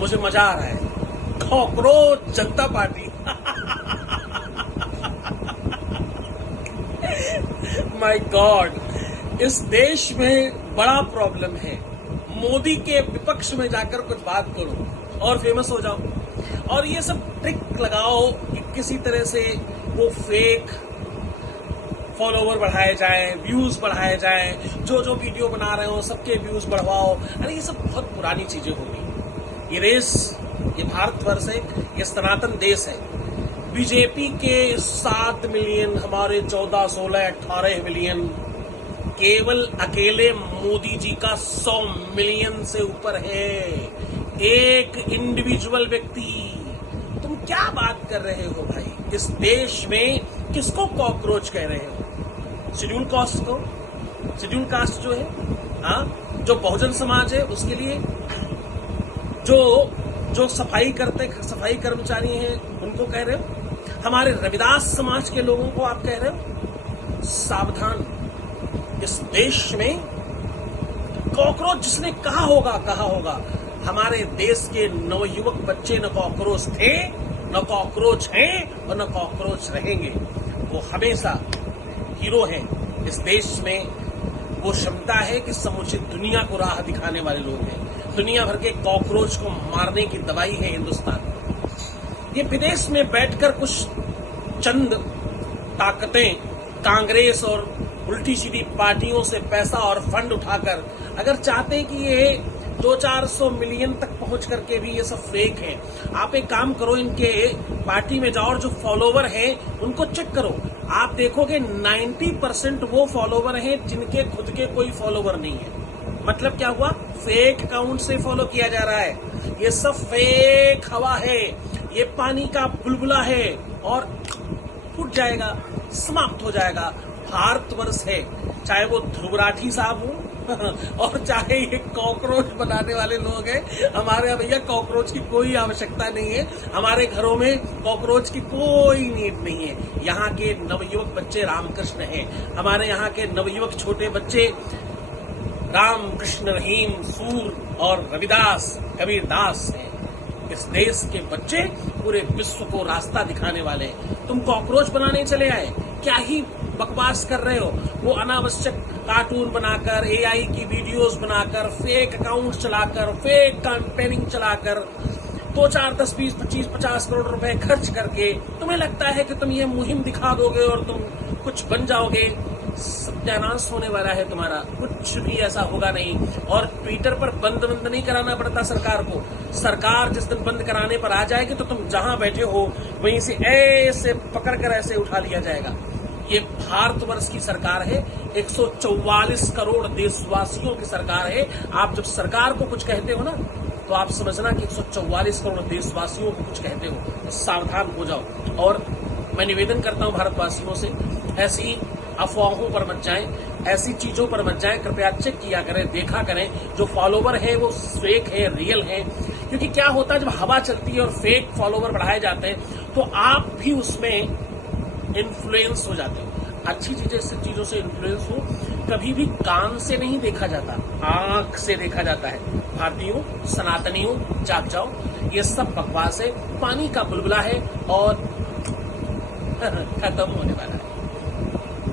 मुझे मजा आ रहा है। Cockroach Janata party my God, इस देश में बड़ा प्रॉब्लम है। मोदी के विपक्ष में जाकर कुछ बात करो और फेमस हो जाओ, और ये सब ट्रिक लगाओ कि किसी तरह से वो फेक फॉलोवर बढ़ाए जाएं, व्यूज बढ़ाए जाएं, जो जो वीडियो बना रहे हो सबके व्यूज बढ़वाओ। अरे ये सब बहुत पुरानी चीजें होगी। ये रेस, ये भारतवर्ष है, ये सनातन देश है। बीजेपी के 7 मिलियन, हमारे 14, 16, 18 मिलियन, केवल अकेले मोदी जी का 100 मिलियन से ऊपर है। एक इंडिविजुअल व्यक्ति। तुम क्या बात कर रहे हो भाई? इस देश में किसको कॉकरोच कह रहे हो? शेड्यूल कास्ट को, शेड्यूल कास्ट जो है, हाँ, जो बहुजन समाज है उसके लिए, जो सफाई कर्मचारी हैं उनको कह रहे हो? हमारे रविदास समाज के लोगों को आप कह रहे हो? सावधान, इस देश में कॉकरोच जिसने कहा होगा। हमारे देश के नवयुवक बच्चे न कॉकरोच थे, न कॉकरोच हैं और न कॉकरोच रहेंगे। वो हमेशा हीरो हैं। इस देश में वो क्षमता है कि समुचित दुनिया को राह दिखाने वाले लोग हैं। दुनिया भर के कॉकरोच को मारने की दवाई है हिंदुस्तान। ये विदेश में बैठकर कुछ चंद ताकतें कांग्रेस और उल्टी सीधी पार्टियों से पैसा और फंड उठाकर अगर चाहते हैं कि ये 200-400 मिलियन तक पहुंच करके भी ये सब फेक है। आप एक काम करो, इनके पार्टी में जाओ और जो फॉलोवर हैं उनको चेक करो। आप देखोगे 90% वो फॉलोवर हैं जिनके खुद के कोई फॉलोवर नहीं है। मतलब क्या हुआ? फेक अकाउंट से फॉलो किया जा रहा है। ये सब फेक हवा है, ये पानी का बुलबुला है और फूट जाएगा, समाप्त हो जाएगा। भारतवर्ष है, चाहे वो ध्रुव राठी साहब हो और चाहे ये कॉकरोच बनाने वाले लोग हैं। हमारे यहाँ भैया कॉकरोच की कोई आवश्यकता नहीं है। हमारे घरों में कॉकरोच की कोई नीड नहीं है। यहाँ के नवयुवक बच्चे रामकृष्ण हैं। हमारे यहाँ के नवयुवक छोटे बच्चे राम, कृष्ण, रहीम, सूर और रविदास, कबीरदास हैं। इस देश के बच्चे पूरे विश्व को रास्ता दिखाने वाले हैं। तुम कॉकरोच बनाने चले आए, क्या ही बकवास कर रहे हो? वो अनावश्यक कार्टून बनाकर, एआई की वीडियोस बनाकर, फेक अकाउंट चलाकर, फेक कैंपेनिंग चलाकर 2, 4, 10, 20, 25, 50 करोड़ रुपए खर्च करके तुम्हें लगता है कि तुम ये मुहिम दिखा दोगे और तुम कुछ बन जाओगे। सत्यानाश होने वाला है तुम्हारा। कुछ भी ऐसा होगा नहीं। और ट्विटर पर बंद नहीं कराना पड़ता सरकार को। सरकार जिस दिन बंद कराने पर आ जाएगी तो तुम जहां बैठे हो वहीं से ऐसे पकड़कर ऐसे उठा लिया जाएगा। ये भारतवर्ष की सरकार है, 144 करोड़ देशवासियों की सरकार है। आप जब सरकार को कुछ कहते हो ना, तो आप समझना कि 144 करोड़ देशवासियों को कुछ कहते हो, तो सावधान हो जाओ। और मैं निवेदन करता हूं भारतवासियों से, ऐसी अफवाहों पर मत जाएं, ऐसी चीजों पर मत जाएं। कृपया चेक किया करें, देखा करें जो फॉलोवर है वो फेक है, रियल है। क्योंकि क्या होता है, जब हवा चलती है और फेक फॉलोवर बढ़ाए जाते हैं तो आप भी उसमें इन्फ्लुएंस हो जाते हो। अच्छी चीजों से इन्फ्लुएंस हो कभी भी कान से नहीं देखा जाता, आंख से देखा जाता है। भारतीयों, सनातनियों, जाग जाओ। ये सब बकवास है, पानी का बुलबुला है और खत्म होने वाला है।